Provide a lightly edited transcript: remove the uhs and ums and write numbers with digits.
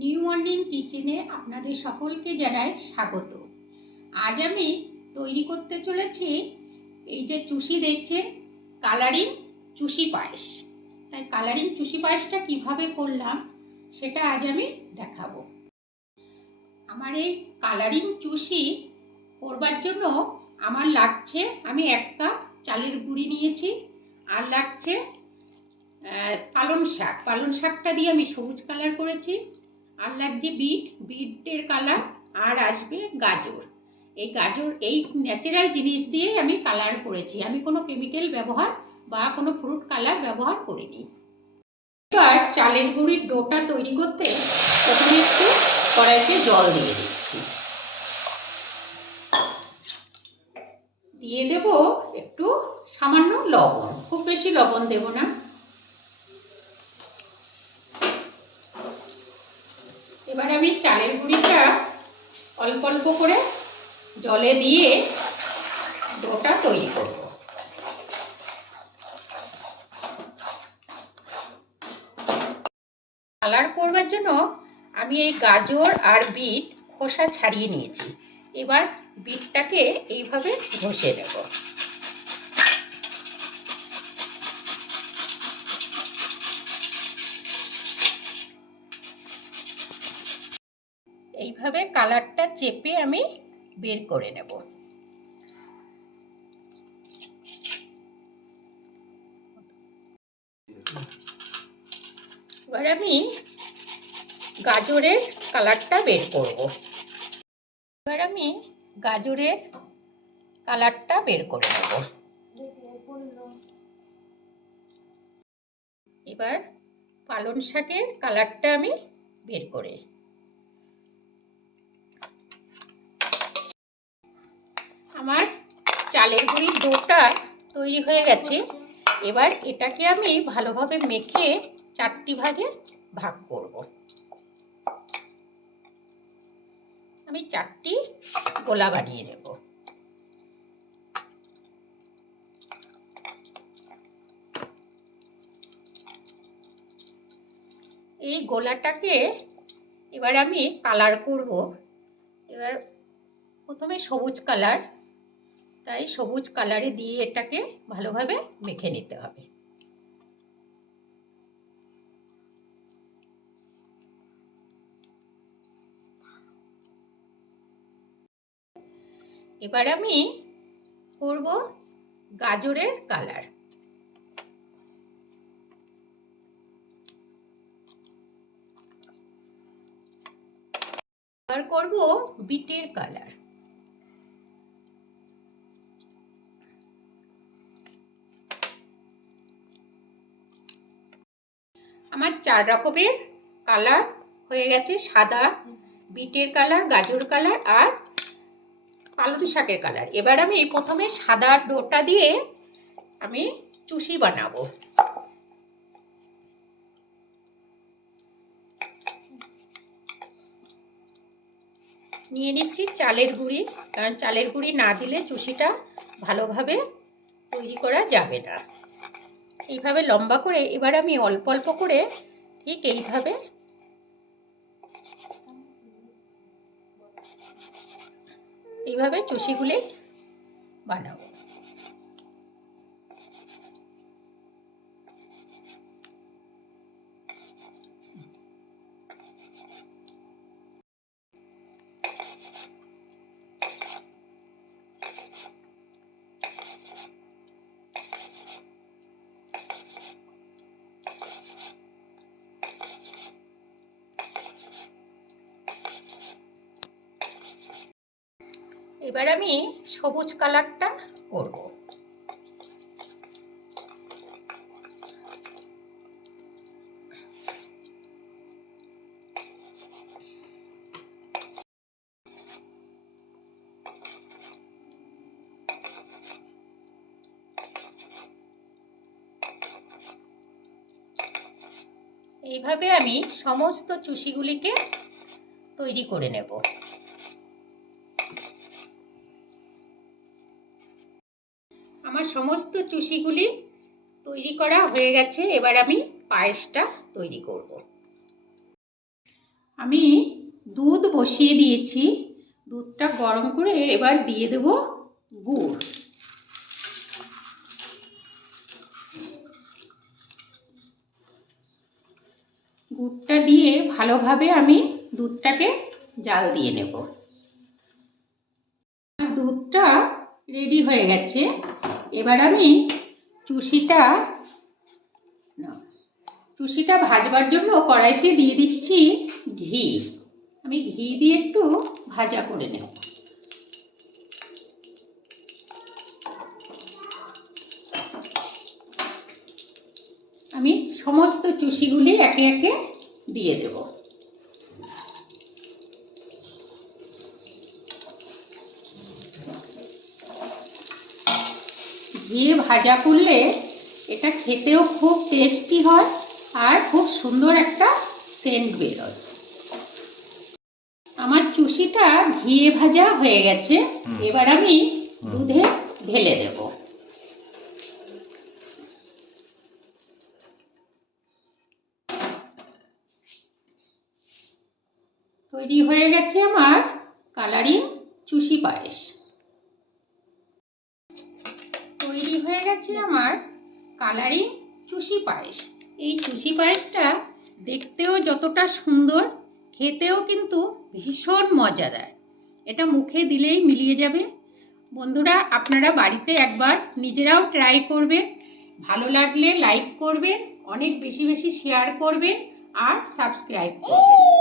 New morning কিচেনে আপনাদের সকলকে জানাই স্বাগত। আজ আমি তৈরি করতে চলেছি এই যে চুষি দেখছেন, কালারিং চুষি পায়েস। তাই কালারিং চুষি পায়েসটা কিভাবে করলাম সেটা আজ আমি দেখাবো। আমার এই কালারিং চুষি করবার জন্য আমার লাগছে, আমি 1 কাপ চালের গুঁড়ি নিয়েছি, আর লাগছে পালং শাকটা দিয়ে আমি সবুজ কালার করেছি, আর লাগছে বিটের কালার, আর আসবে গাজর। এই ন্যাচারাল জিনিস দিয়ে আমি কালার করেছি, আমি কোনো কেমিক্যাল ব্যবহার বা কোনো ফ্রুট কালার ব্যবহার করিনি। এবার চালের গুঁড়ির ডোটা তৈরি করতে প্রথমে একটু কড়াইতে জল দিয়ে দিচ্ছি, দিয়ে দেব একটু সামান্য লবণ, খুব বেশি লবণ দেব না। এবার আমি চালের গুঁড়িটা অল্প অল্প করে জলে দিয়ে ডোটা তৈরি করব। কালার করবার জন্য আমি এই গাজর আর বিট খোসা ছাড়িয়ে নিয়েছি। এবার বিটটাকে এইভাবে ঘষে নেব। এইভাবে কালারটা চেপে আমি বের করে নেব। এবার আমি গাজরের কালারটা বের করব। এবার পালং শাকের কালারটা আমি বের করে, আমার চালের গুঁড়ির ডোটা তৈরি হয়ে গেছে। এবার এটাকে আমি ভালোভাবে মেখে 4টি ভাগে ভাগ করব। আমি 4টি গোলা বানিয়ে নেব। এই গোলাটাকে এবার আমি কালার করব। এবার প্রথমে সবুজ কালার, তাই সবুজ কালারে দিয়ে এটাকে ভালোভাবে মেখে নিতে হবে। এবার আমি করব গাজরের কালার, এবার করব বিটের কালার, আমার 4 রকমের কালার হয়ে গেছে: সাদা, বিটের কালার, গাজর কালার আর পালং শাকের কালার। এবার আমি প্রথমে সাদা ডোটা দিয়ে আমি চুষি বানাবো। নিয়ে নিচ্ছি চালের গুঁড়ি, কারণ চালের গুঁড়ি না দিলে চুষিটা ভালোভাবে তৈরি করা যাবে না। এইভাবে লম্বা করে এবার আমি অল্প অল্প করে ঠিক এইভাবে চুষিগুলি বানাবো। এবার আমি সবুজ কালারটা করব। এইভাবে আমি সমস্ত চুষিগুলিকে তৈরি করে নেব। আমার সমস্ত চুষিগুলি তৈরি করা হয়ে গেছে। এবার আমি পায়েসটা তৈরি করব। আমি দুধ বসিয়ে দিয়েছি। দুধটা গরম করে এবার দিয়ে দেব গুড়। গুড়টা দিয়ে ভালোভাবে আমি দুধটাকে জাল দিয়ে নেব। দুধটা রেডি হয়ে গেছে। এবার আমি চুষিটা ভাজবার জন্য কড়াইতে দিয়ে দিচ্ছি ঘি। আমি ঘি দিয়ে একটু ভাজা করে নেব। আমি সমস্ত চুষিগুলি একে একে দিয়ে দেব। ঘিয়ে ভাজা করলে এটা খেতেও খুব টেস্টি হয় আর খুব সুন্দর একটা সেন্ট বেরোয়। আমার চুষিটা ঘিয়ে ভাজা হয়ে গেছে। এবার আমি দুধে ঢেলে দেব। তৈরি হয়ে গেছে আমার কালারিং চুষি পায়েস। তৈরি হয়ে গেছে আমার কালারিং চুষি পায়েস। এই চুষি পায়েসটা দেখতেও যতটা সুন্দর, খেতেও কিন্তু ভীষণ মজাদার। এটা মুখে দিলেই মিলিয়ে যাবে। বন্ধুরা, আপনারা বাড়িতে একবার নিজেরাও ট্রাই করবেন। ভালো লাগলে লাইক করবেন, অনেক বেশি বেশি শেয়ার করবেন আর সাবস্ক্রাইব করবেন।